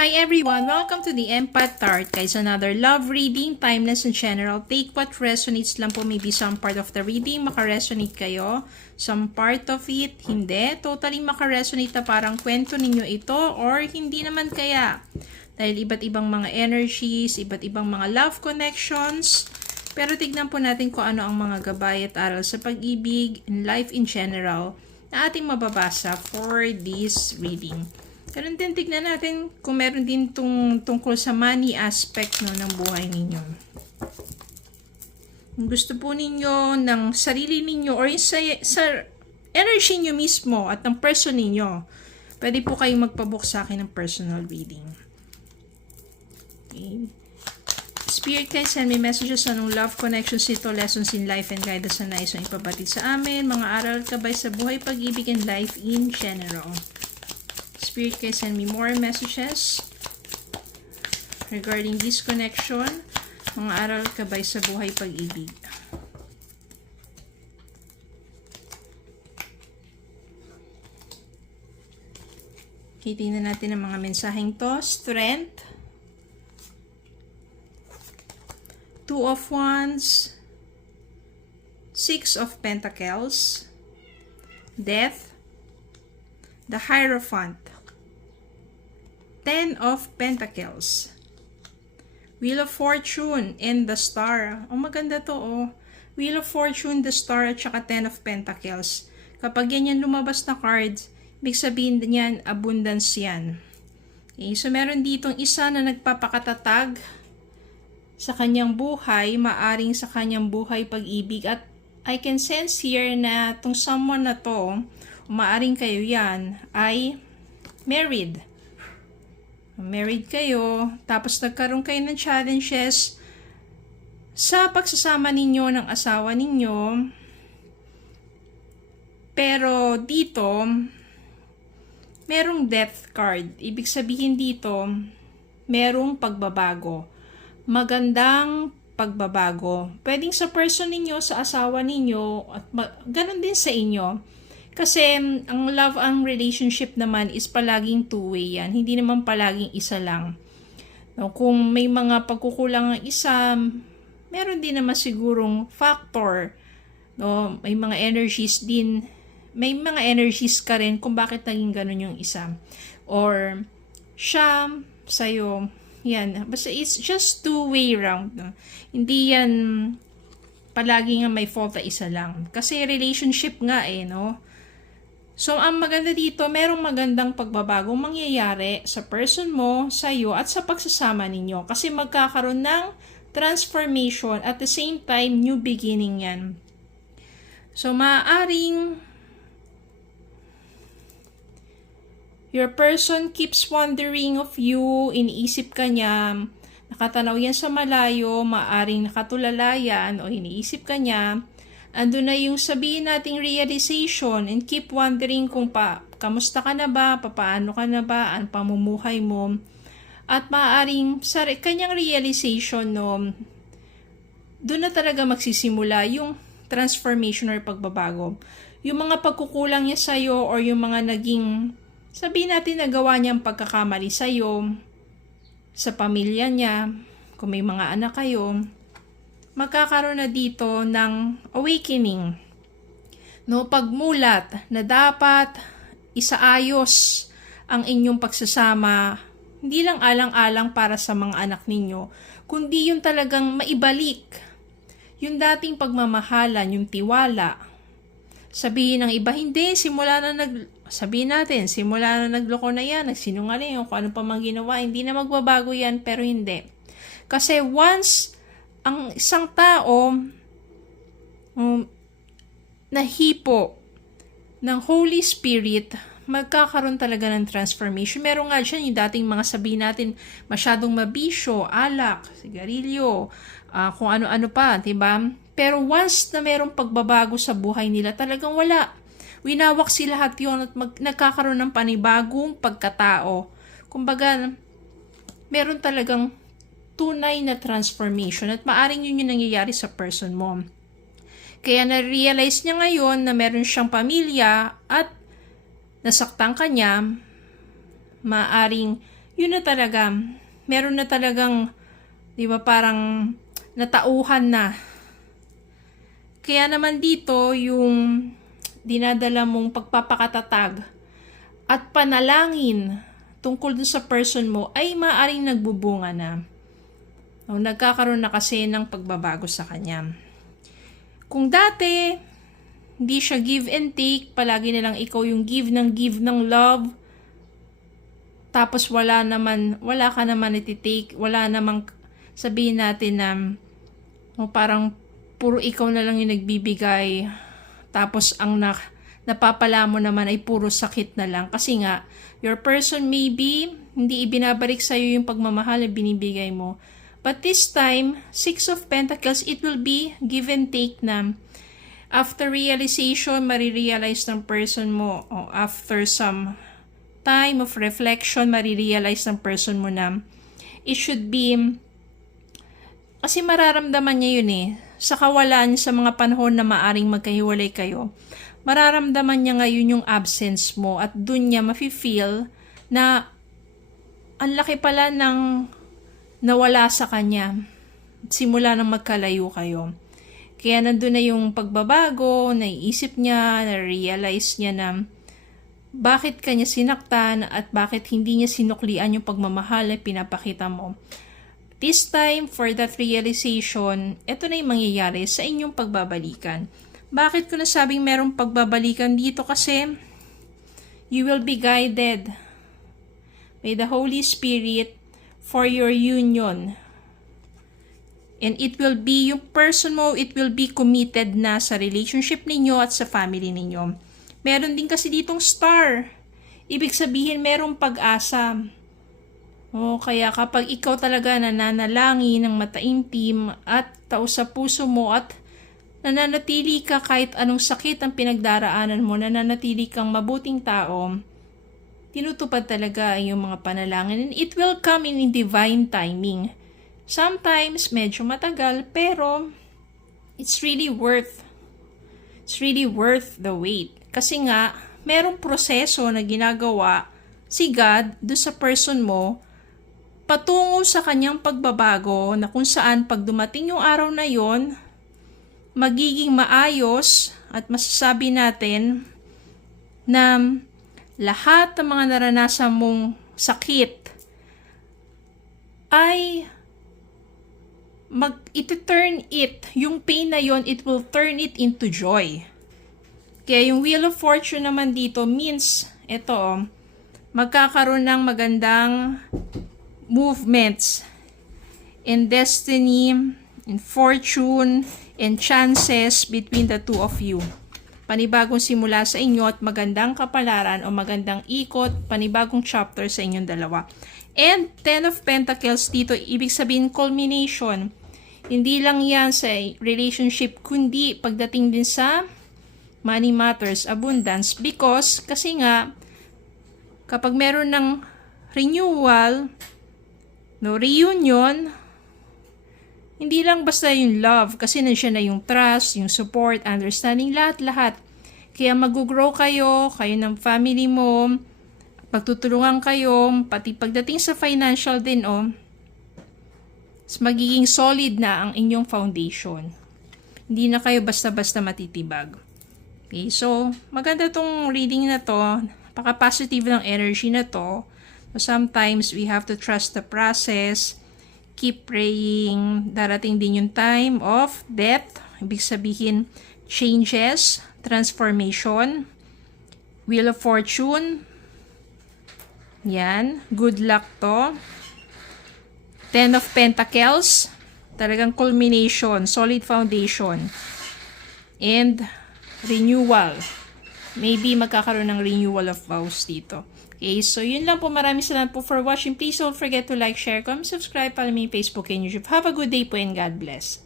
Hi everyone! Welcome to the Empath Tarot. Guys, another love reading, timeless and general. Take what resonates lang po. Maybe some part of the reading makaresonate kayo. Some part of it, hindi. Totally makaresonate na parang kwento ninyo ito or hindi naman kaya. Dahil iba't ibang mga energies, iba't ibang mga love connections. Pero tignan po natin kung ano ang mga gabay at aral sa pag-ibig and life in general na ating mababasa for this reading. Ganun din, tignan natin kung meron din tungkol sa money aspect ng buhay ninyo. Kung gusto po ninyo ng sarili ninyo or sa energy nyo mismo at ng person ninyo, pwede po kayong magpabook sa akin ng personal reading. Okay. Spirit guys, send me messages anong love connections ito, lessons in life and guidance na nais ang ipabatid sa amin, mga aral kabay sa buhay, pag-ibig and life in general. Spirit guys, send me more messages regarding this connection, mga aral kabay sa buhay, pag-ibig. Okay, tingnan natin ang mga mensaheng to. Strength, Two of Wands, Six of Pentacles, Death, the Hierophant, Ten of Pentacles, Wheel of Fortune, and the Star. Oh, maganda to, oh. Wheel of Fortune, the Star, at saka Ten of Pentacles. Kapag yan lumabas na cards, ibig sabihin niyan, abundance yan. Okay, so meron ditong isa na nagpapakatatag sa kanyang buhay, maaring sa kanyang buhay pag-ibig. At I can sense here na itong someone na to, maaring kayo yan, ay married. Married kayo, tapos nagkaroon kayo ng challenges sa pagsasama ninyo ng asawa ninyo. Pero dito, merong death card. Ibig sabihin dito, merong pagbabago. Magandang pagbabago. Pwedeng sa person ninyo, sa asawa ninyo, at ganun din sa inyo. Kasi ang love, ang relationship naman is palaging two-way yan. Hindi naman palaging isa lang. No, kung may mga pagkukulang ng isa, meron din naman sigurong factor. No, may mga energies din. May mga energies ka rin kung bakit naging ganun yung isa. Or siya, sa'yo, yan. Basta it's just two-way round. No? Hindi yan palagi nga may fault na isa lang. Kasi relationship nga no? So, ang maganda dito, merong magandang pagbabagong mangyayari sa person mo, sa'yo, at sa pagsasama ninyo. Kasi magkakaroon ng transformation at the same time, new beginning yan. So, maaaring your person keeps wondering of you, iniisip ka niya, nakatanaw yan sa malayo, maaaring nakatulala yan, o iniisip ka niya. Andun na yung sabihin nating realization and keep wondering kung kamusta ka na ba, paano ka na ba, ang pamumuhay mo. At maaaring sa kanyang realization, doon na talaga magsisimula yung transformation or pagbabago. Yung mga pagkukulang niya sa'yo or yung mga naging, sabihin natin nagawa niyang pagkakamali sa'yo, sa pamilya niya, kung may mga anak kayo, magkakaroon na dito ng awakening. No, pagmulat na dapat isaayos ang inyong pagsasama, hindi lang alang-alang para sa mga anak ninyo, kundi yung talagang maibalik yung dating pagmamahalan, yung tiwala. Sabihin ng iba, hindi, simula na nagloko na yan, nagsinungaling, kung ano pa mang ginawa, hindi na magbabago yan, pero hindi. Kasi once ang isang tao nahipo ng Holy Spirit, magkakaroon talaga ng transformation. Meron nga dyan yung dating mga sabihin natin, masyadong mabisyo, alak, sigarilyo, kung ano-ano pa, diba? Pero once na merong pagbabago sa buhay nila, talagang wala. Winawak sila lahat yun at nagkakaroon ng panibagong pagkatao. Kumbaga, meron talagang tunay na transformation at maaring yun yung nangyayari sa person mo. Kaya na-realize niya ngayon na meron siyang pamilya at nasaktan ka niya, maaring yun na talaga. Meron na talagang, di ba, parang natauhan na. Kaya naman dito, yung dinadala mong pagpapakatatag at panalangin tungkol dun sa person mo ay maaaring nagbubunga na. O, nagkakaroon na kasi ng pagbabago sa kanya. Kung dati, hindi siya give and take, palagi na lang ikaw yung give ng love, tapos wala ka naman iti-take, wala namang sabihin natin na parang puro ikaw na lang yung nagbibigay, tapos ang napapala mo naman ay puro sakit na lang. Kasi nga, your person maybe hindi ibinabalik sa'yo yung pagmamahal na binibigay mo. But this time, 6 of Pentacles, it will be give and take na. After realization, marirealize ng person mo, o after some time of reflection, marirealize ng person mo na it should be, kasi mararamdaman niya yun sa kawalan sa mga panahon na maaring magkahiwalay kayo. Mararamdaman niya ngayon yung absence mo at dun niya mafe-feel na ang laki pala ng nawala sa kanya simula nang magkalayo kayo. Kaya nandun na yung pagbabago, naiisip niya, na-realize niya na bakit kanya sinaktan at bakit hindi niya sinuklian yung pagmamahal na pinapakita mo. This time, for that realization, ito na yung mangyayari sa inyong pagbabalikan. Bakit ko nasabing merong pagbabalikan dito? Kasi you will be guided by the Holy Spirit for your union. And it will be, yung person mo, it will be committed na sa relationship ninyo at sa family ninyo. Meron din kasi ditong star. Ibig sabihin, merong pag-asa. Kaya kapag ikaw talaga nananalangin ng mataimtim at taos sa puso mo at nananatili ka kahit anong sakit ang pinagdaraanan mo, nananatili kang mabuting tao, tinutupad talaga ang iyong mga panalangin, and it will come in divine timing. Sometimes medyo matagal, pero it's really worth the wait. Kasi nga, merong proseso na ginagawa si God do sa person mo patungo sa kanyang pagbabago, na kung saan pag dumating yung araw na yon, magiging maayos at masasabi natin na lahat ng mga naranasan mong sakit ay iti-turn it, yung pain na yon, it will turn it into joy. Kaya yung Wheel of Fortune naman dito means, magkakaroon ng magandang movements in destiny, in fortune, and chances between the two of you. Panibagong simula sa inyo at magandang kapalaran o magandang ikot, panibagong chapter sa inyong dalawa. And 10 of Pentacles dito, ibig sabihin culmination. Hindi lang yan sa relationship, kundi pagdating din sa money matters, abundance. Because, kasi nga, kapag meron ng renewal, reunion, hindi lang basta yung love, kasi nandiyan na yung trust, yung support, understanding, lahat-lahat. Kaya mag-grow kayo ng family mo, magtutulungan kayo, pati pagdating sa financial din, magiging solid na ang inyong foundation. Hindi na kayo basta-basta matitibag. Okay, so, maganda tong reading na to, napaka-positive ng energy na to. Sometimes, we have to trust the process, keep praying, darating din yung time of death, ibig sabihin, changes, transformation, Wheel of Fortune, yan, good luck to. 10 of Pentacles, talagang culmination, solid foundation, and renewal. Maybe magkakaroon ng renewal of vows dito. Okay, so yun lang po. Maraming salamat po for watching. Please don't forget to like, share, comment, subscribe, follow me Facebook and YouTube. Have a good day po and God bless.